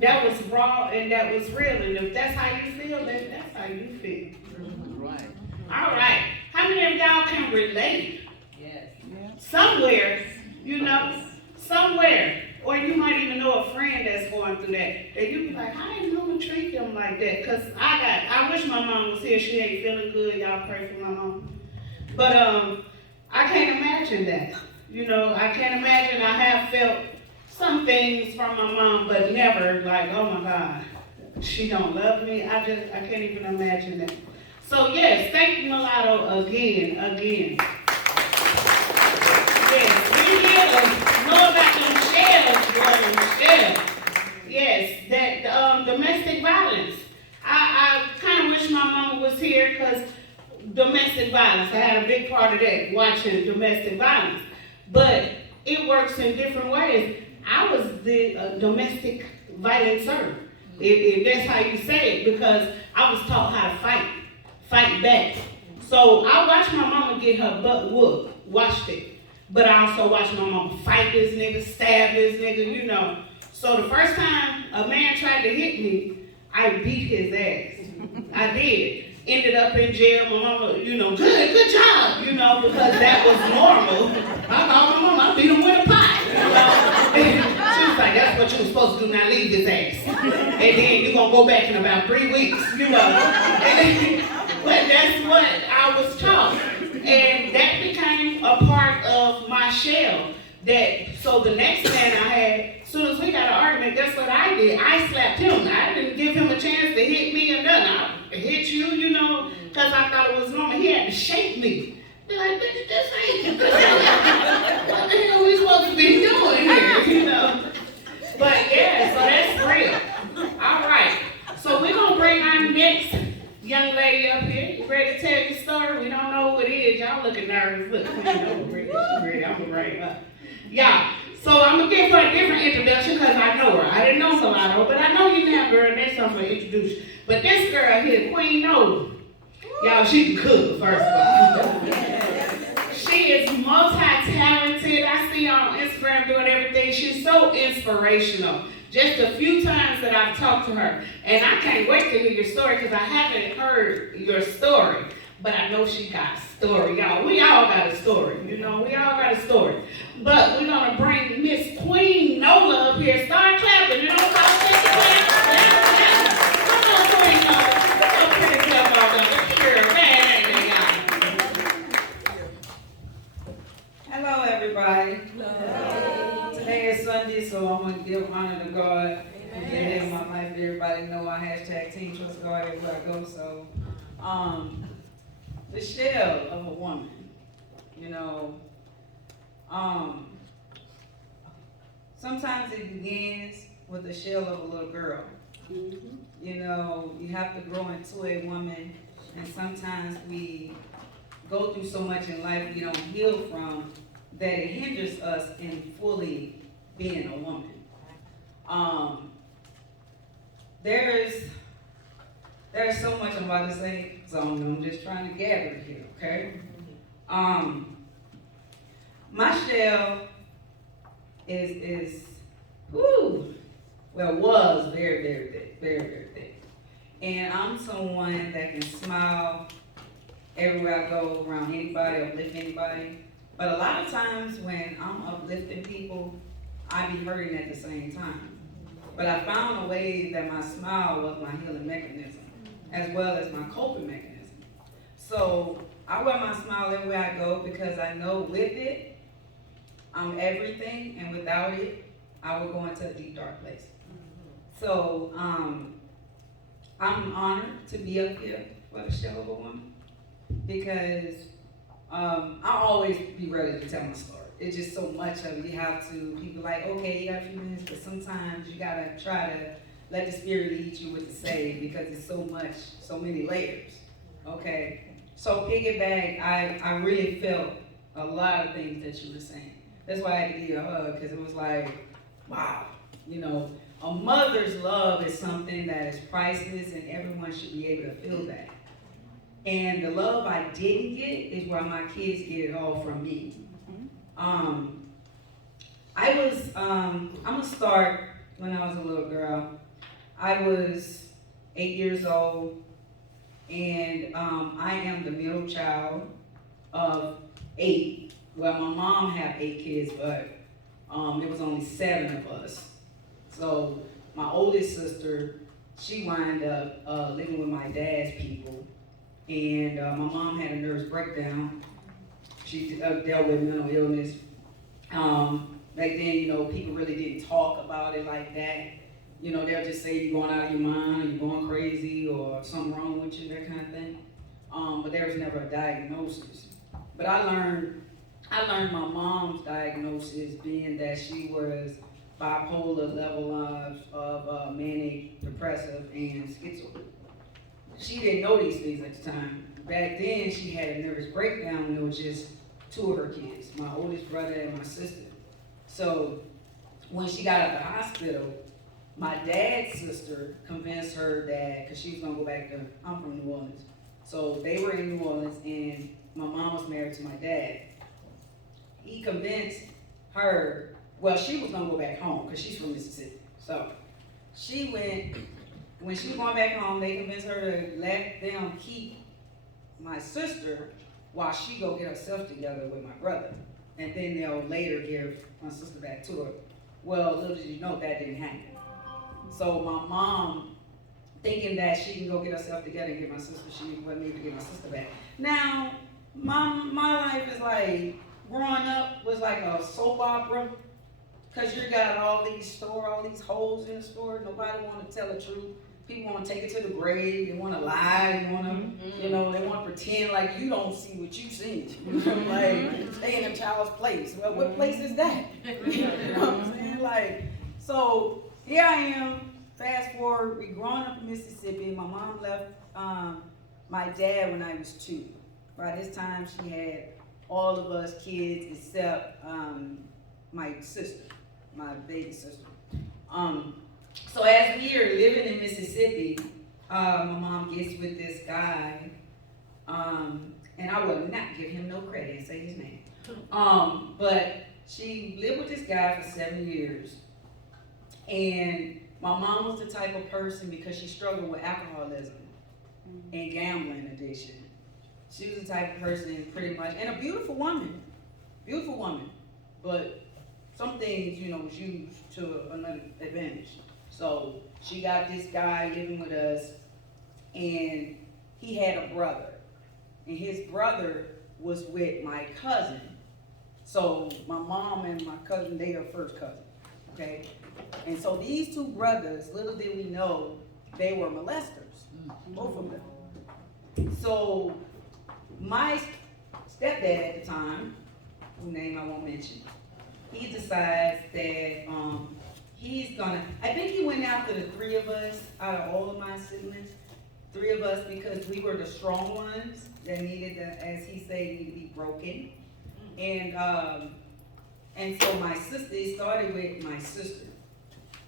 that was raw and that was real. And if that's how you feel, then that's how you feel. Right. All right. How many of y'all can relate? Yes. Somewhere, somewhere. Or you might even know a friend that's going through that you be like, how did mama treat them like that? Because I wish my mom was here. She ain't feeling good. Y'all pray for my mom. But I can't imagine that. I can't imagine. I have felt some things from my mom, but never like, oh my God, she don't love me. I can't even imagine that. So yes, thank you, Mulatto, again. Yes, we here to know about them shells, boy, them shells. Yes, that domestic violence. I kind of wish my mama was here because domestic violence. I had a big part of that, watching domestic violence. But it works in different ways. I was the domestic violencer, if that's how you say it, because I was taught how to fight back. So I watched my mama get her butt whooped, watched it. But I also watched my mama fight this nigga, stab this nigga, So the first time a man tried to hit me, I beat his ass. I did. Ended up in jail. My mama, good job, because that was normal. I called my mama, I beat him with a pot, She was like, that's what you were supposed to do, now leave his ass. And then you're going to go back in about 3 weeks, But that's what I was taught. And that became a part of my shell. So the next man I had, as soon as we got an argument, guess what I did? I slapped him. I didn't give him a chance to hit me or nothing. I hit you, because I thought it was normal. He had to shake me. They're like, bitch, this ain't what the hell we supposed to be doing here, But yeah, so that's real. All right. So we're going to bring our next young lady up here. You ready to tell your story? We don't know who it is. Y'all looking nervous. Look, she's ready. I'm going to bring her up. Yeah. So I'm going to give her a different introduction because I know her. I didn't know Solano, but I know you now, girl, and that's something to introduce you. But this girl here, Queen Nola. Y'all, she can cook, first of all. She is multi-talented. I see her on Instagram doing everything. She's so inspirational. Just a few times that I've talked to her. And I can't wait to hear your story because I haven't heard your story. But I know she got a story, y'all. We all got a story, we all got a story. But we're going to bring Miss Queen Nola up here. Start clapping, Come on, Queen Nola. So pretty clap all up. Girl, man, Hello, everybody. Hello. Today is Sunday, so I want to give honor to God. Get in my life. Everybody know I # Team Trust God everywhere I go. So, the shell of a woman, sometimes it begins with the shell of a little girl. You have to grow into a woman, and sometimes we go through so much in life we don't heal from that it hinders us in fully being a woman. There's so much I'm about to say, so I'm just trying to gather it here, okay? My shell was very, very thick, very, very thick. And I'm someone that can smile everywhere I go, around anybody, uplift anybody. But a lot of times when I'm uplifting people, I be hurting at the same time. But I found a way that my smile was my healing mechanism, as well as my coping mechanism. So I wear my smile everywhere I go because I know with it, I'm everything, and without it, I would go into a deep, dark place. So I'm honored to be up here for the Shell of a Woman because I always be ready to tell my story. It's just so much of it. You have to, people like, okay, you got a few minutes, but sometimes you gotta try to let the spirit lead you what to say because it's so much, so many layers, okay? So piggyback, I really felt a lot of things that you were saying. That's why I had to give you a hug, because it was like, wow, a mother's love is something that is priceless and everyone should be able to feel that. And the love I didn't get is why my kids get it all from me. I'm gonna start when I was a little girl. I was 8 years old, and I am the middle child of 8. Well, my mom had 8 kids, but there was only 7 of us. So my oldest sister, she wound up living with my dad's people, and my mom had a nervous breakdown. She dealt with mental illness. Back then, people really didn't talk about it like that. They'll just say you're going out of your mind, or you're going crazy, or something wrong with you, that kind of thing. But there was never a diagnosis. But I learned my mom's diagnosis being that she was bipolar level of manic, depressive, and schizo. She didn't know these things at the time. Back then, she had a nervous breakdown when it was just 2 of her kids, my oldest brother and my sister. So when she got out of the hospital, my dad's sister convinced her that, because she was going to go back to, I'm from New Orleans. So they were in New Orleans, and my mom was married to my dad. He convinced her, well, she was going to go back home because she's from Mississippi. So she went, when she was going back home, they convinced her to let them keep my sister while she go get herself together with my brother. And then they'll later give my sister back to her. Well, little did you know that didn't happen. So my mom, thinking that she can go get herself together and get my sister, she wasn't able to get my sister back. Now, my life is like, growing up was like a soap opera, because you got all these holes in the store. Nobody want to tell the truth. People want to take it to the grave. They want to lie. They want to, they want to pretend like you don't see what you see. Like, stay in a child's place. Well, what place is that? You know what I'm saying? Like, so here I am. Fast forward, we growing up in Mississippi. My mom left my dad when I was 2. By this time, she had all of us kids except my sister, my baby sister. So as we are living in Mississippi, my mom gets with this guy, and I will not give him no credit and say his name. But she lived with this guy for 7 years, and my mom was the type of person, because she struggled with alcoholism and gambling addiction. She was the type of person, pretty much, and a beautiful woman, but some things, was used to another advantage. So she got this guy living with us, and he had a brother, and his brother was with my cousin. So my mom and my cousin, they are first cousins, okay? And so these 2 brothers, little did we know, they were molesters, both of them. So my stepdad at the time, whose name I won't mention, he decides that I think he went after the 3 of us out of all of my siblings, 3 of us, because we were the strong ones that needed to, as he said, need to be broken. And so my sister, it started with my sister.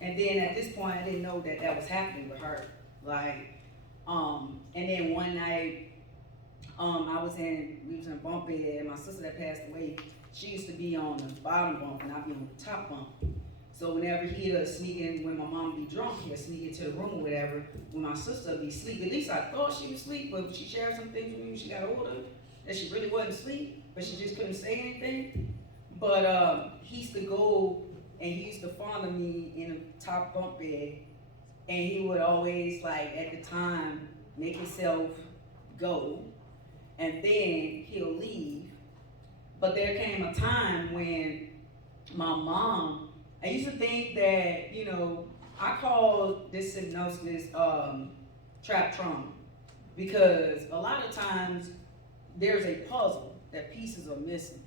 And then at this point, I didn't know that was happening with her. And then one night, we was in a bunk bed, and my sister that passed away, she used to be on the bottom bunk, and I'd be on the top bunk. So whenever he'd sneak in, when my mom would be drunk, he'd sneak into the room or whatever, when my sister would be asleep. At least I thought she was asleep, but she shared some things with me when she got older, that she really wasn't asleep, but she just couldn't say anything. But he used to go, and he used to follow me in a top bunk bed, and he would always, at the time, make himself go, and then he'll leave. But there came a time when my mom, I used to think that, I called this hypnosis trap trauma, because a lot of times there's a puzzle that pieces are missing.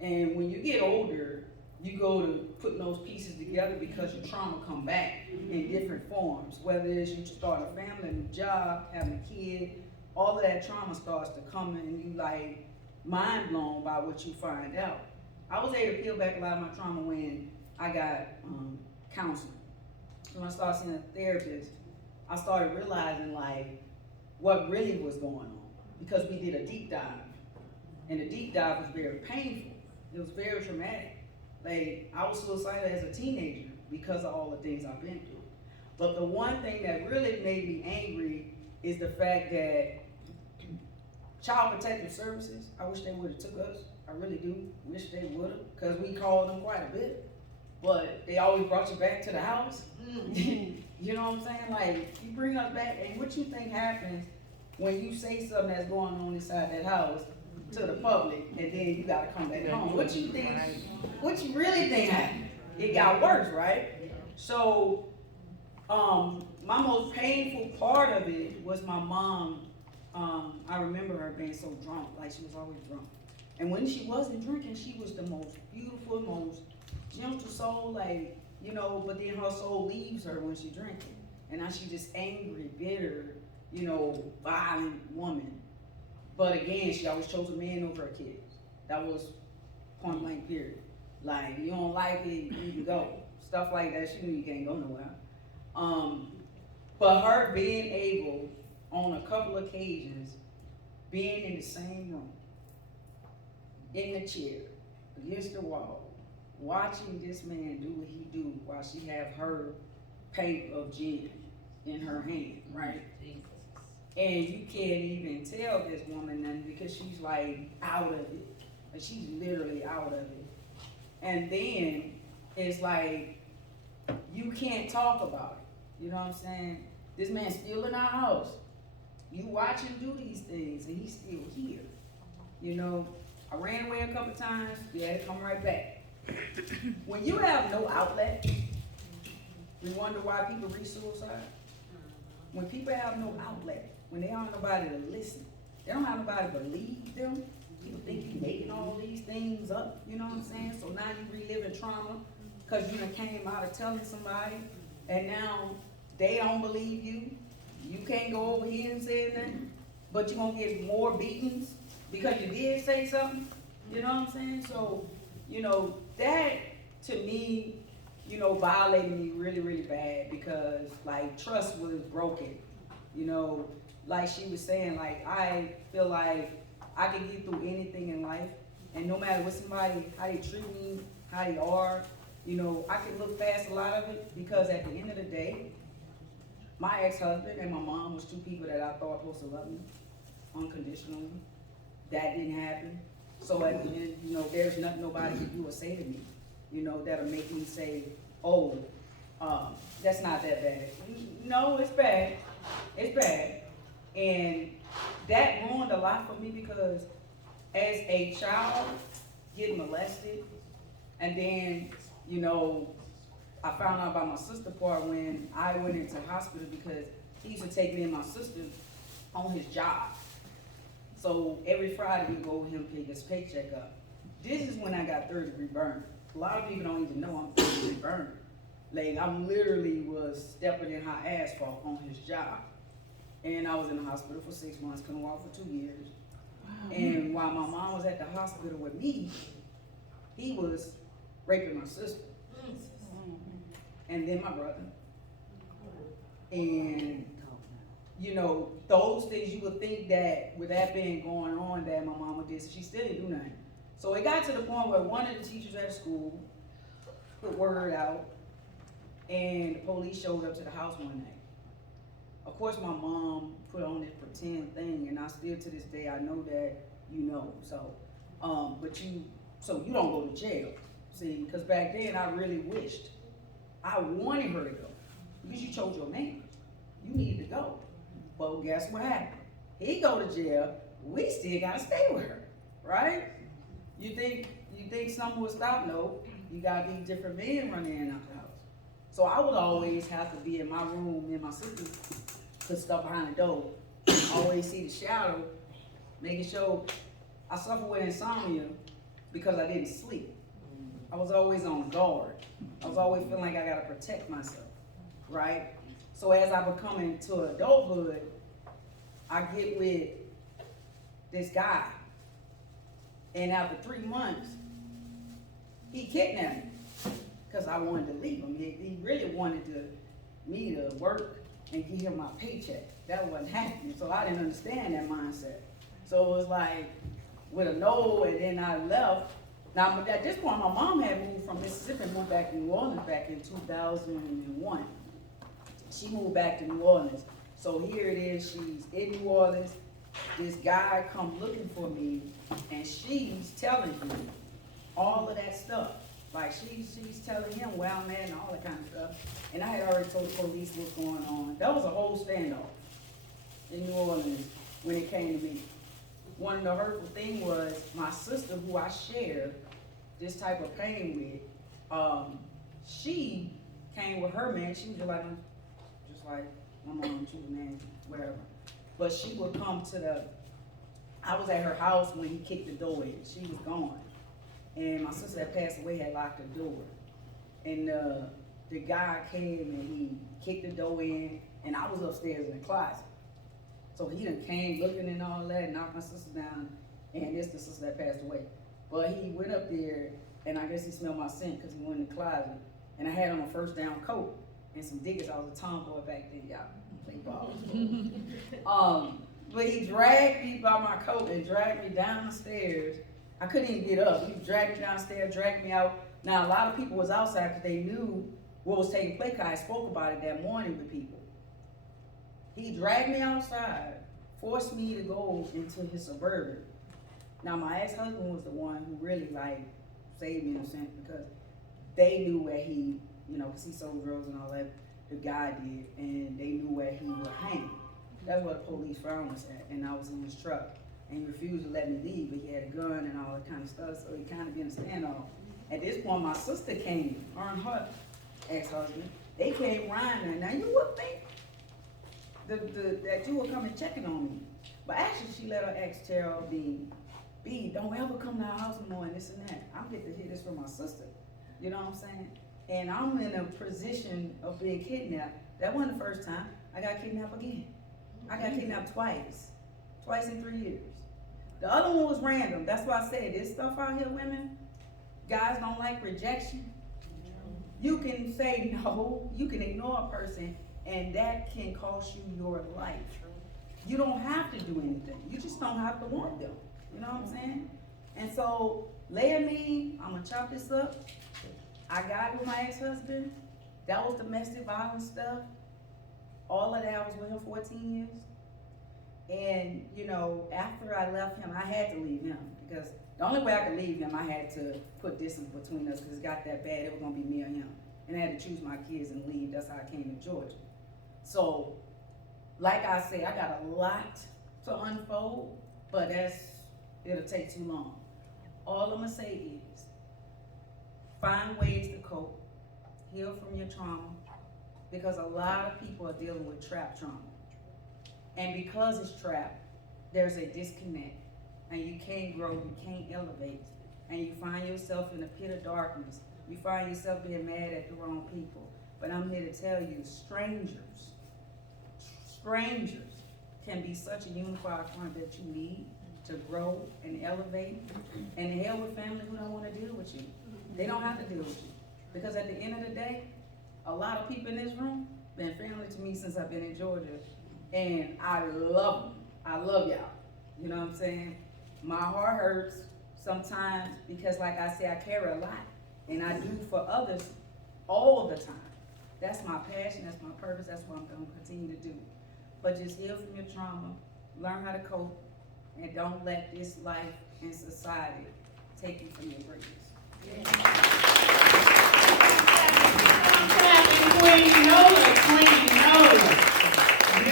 And when you get older, you go to putting those pieces together because your trauma come back in different forms. Whether it's you start a family, a new job, having a kid, all of that trauma starts to come in, and you mind blown by what you find out. I was able to peel back a lot of my trauma when I got counseling. So when I started seeing a therapist, I started realizing what really was going on, because we did a deep dive, and the deep dive was very painful. It was very traumatic. I was suicidal as a teenager because of all the things I've been through. But the one thing that really made me angry is the fact that Child Protective Services, I wish they would've took us. I really do, wish they would've, cause we called them quite a bit. But they always brought you back to the house. You know what I'm saying? Like, you bring us back, and what you think happens when you say something that's going on inside that house to the public, and then you gotta come back home? What you really think happened? It got worse, right? So, my most painful part of it was my mom. I remember her being so drunk, like she was always drunk. And when she wasn't drinking, she was the most beautiful, most gentle soul, like, you know, but then her soul leaves her when she drinking. And now she just angry, bitter, you know, violent woman. But again, she always chose a man over her kids. That was point blank period. Like, you don't like it, you can go. Stuff like that, she knew you can't go nowhere. But her being able, on a couple occasions, being in the same room, in the chair, against the wall, watching this man do what he do while she have her pape of gin in her hand, right? And you can't even tell this woman nothing because she's like out of it. And she's literally out of it. And then it's like, you can't talk about it. You know what I'm saying? This man's still in our house. You watch him do these things and he's still here. You know, I ran away a couple times, we had to come right back. When you have no outlet, we wonder why people reach suicide. When people have no outlet, when they don't have nobody to listen, they don't have nobody to believe them, people think you're making all these things up, you know what I'm saying? So now you reliving trauma because you done came out of telling somebody, and now they don't believe you. You can't go over here and say nothing, but you're gonna get more beatings because you did say something, you know what I'm saying? So, you know, that to me, you know, violated me really, really bad because like trust was broken. You know, like she was saying, like I feel like I can get through anything in life, and no matter what somebody, how they treat me, how they are, you know, I can look past a lot of it because at the end of the day, my ex-husband and my mom was two people that I thought supposed to love me unconditionally. That didn't happen. So at the end, you know, there's nothing nobody can do or say to me, you know, that'll make me say, oh, that's not that bad. No, it's bad. It's bad. And that ruined a lot for me because as a child, getting molested, and then, you know, I found out about my sister part when I went into the hospital because he used to take me and my sister on his job. So every Friday we go with him, pick his paycheck up. This is when I got third-degree burn. A lot of people don't even know I'm third-degree burn. Like I'm literally was stepping in hot asphalt on his job. And I was in the hospital for 6 months, couldn't walk for 2 years. Wow. And while my mom was at the hospital with me, he was raping my sister. And then my brother. And you know, those things you would think that with that being going on that my mama did, she still didn't do nothing. So it got to the point where one of the teachers at school put word out and the police showed up to the house one night. Of course my mom put on this pretend thing and I still to this day I know that you know. So so you don't go to jail. See, because back then I really wished, I wanted her to go. Because you chose your man. You needed to go. But guess what happened? He go to jail, we still gotta stay with her, right? You think something would stop? No. You got these different men running in and out the house. So I would always have to be in my room, and my sister put stuff behind the door. Always see the shadow, making sure I suffer with insomnia because I didn't sleep. I was always on guard. I was always feeling like I gotta protect myself, right? So as I become into adulthood, I get with this guy. And after 3 months, he kidnapped me because I wanted to leave him. He really wanted me to work and give him my paycheck. That wasn't happening, so I didn't understand that mindset. So it was like, with a no, and then I left. Now, at this point, my mom had moved from Mississippi and moved back to New Orleans back in 2001. she moved back to New Orleans. So here it is, she's in New Orleans. This guy come looking for me, and she's telling me all of that stuff. Like she's telling him where I'm at and all that kind of stuff. And I had already told the police what's going on. That was a whole standoff in New Orleans when it came to me. One of the hurtful things was my sister, who I share this type of pain with, she came with her man. She was just like my mom, she was man, whatever. But she would come to I was at her house when he kicked the door in. She was gone. And my sister that passed away had locked the door. And the guy came and he kicked the door in, and I was upstairs in the closet. So he done came looking and all that, and knocked my sister down, and it's the sister that passed away. But he went up there, and I guess he smelled my scent because he went in the closet, and I had on a first down coat and some diggers. I was a tomboy back then, y'all. Play ball. But he dragged me by my coat and dragged me down the stairs. I couldn't even get up. He dragged me downstairs, dragged me out. Now, a lot of people was outside because they knew what was taking place, because I spoke about it that morning with people. He dragged me outside, forced me to go into his Suburban. Now, my ex-husband was the one who really, saved me in a sense, because they knew where he, because he sold drugs and all that, the guy did, and they knew where he would hang. That's where the police found us at, and I was in his truck. And he refused to let me leave, but he had a gun and all that kind of stuff, so he kind of been a standoff. At this point, my sister came, her and her ex-husband, they came riding. Now, you would think that you would come and checking on me. But actually, she let her ex tell me, B, don't ever come to our house no more and this and that. I'm getting to hear this from my sister. You know what I'm saying? And I'm in a position of being kidnapped. That wasn't the first time. I got kidnapped again. I got kidnapped twice in 3 years. The other one was random. That's why I said this stuff out here, women, guys don't like rejection. You can say no, you can ignore a person, and that can cost you your life. You don't have to do anything. You just don't have to want them. You know what I'm saying? And so, later me, I'm gonna chop this up. I got with my ex-husband. That was domestic violence stuff. All of that, I was with him 14 years. And, after I left him, I had to leave him, because the only way I could leave him, I had to put distance between us, because it got that bad, it was gonna be me or him. And I had to choose my kids and leave. That's how I came to Georgia. So, like I said, I got a lot to unfold, but it'll take too long. All I'm gonna say is, find ways to cope, heal from your trauma, because a lot of people are dealing with trap trauma. And because it's trapped, there's a disconnect, and you can't grow, you can't elevate, and you find yourself in a pit of darkness. You find yourself being mad at the wrong people. But I'm here to tell you, strangers can be such a unified front that you need to grow and elevate. And the hell with family who don't want to deal with you. They don't have to deal with you. Because at the end of the day, a lot of people in this room been family to me since I've been in Georgia. And I love them. I love y'all. You know what I'm saying? My heart hurts sometimes because, like I say, I carry a lot. And I do for others all the time. That's my passion, that's my purpose, that's what I'm going to continue to do. But just heal from your trauma, learn how to cope, and don't let this life and society take you from your greatness. Queen Nola.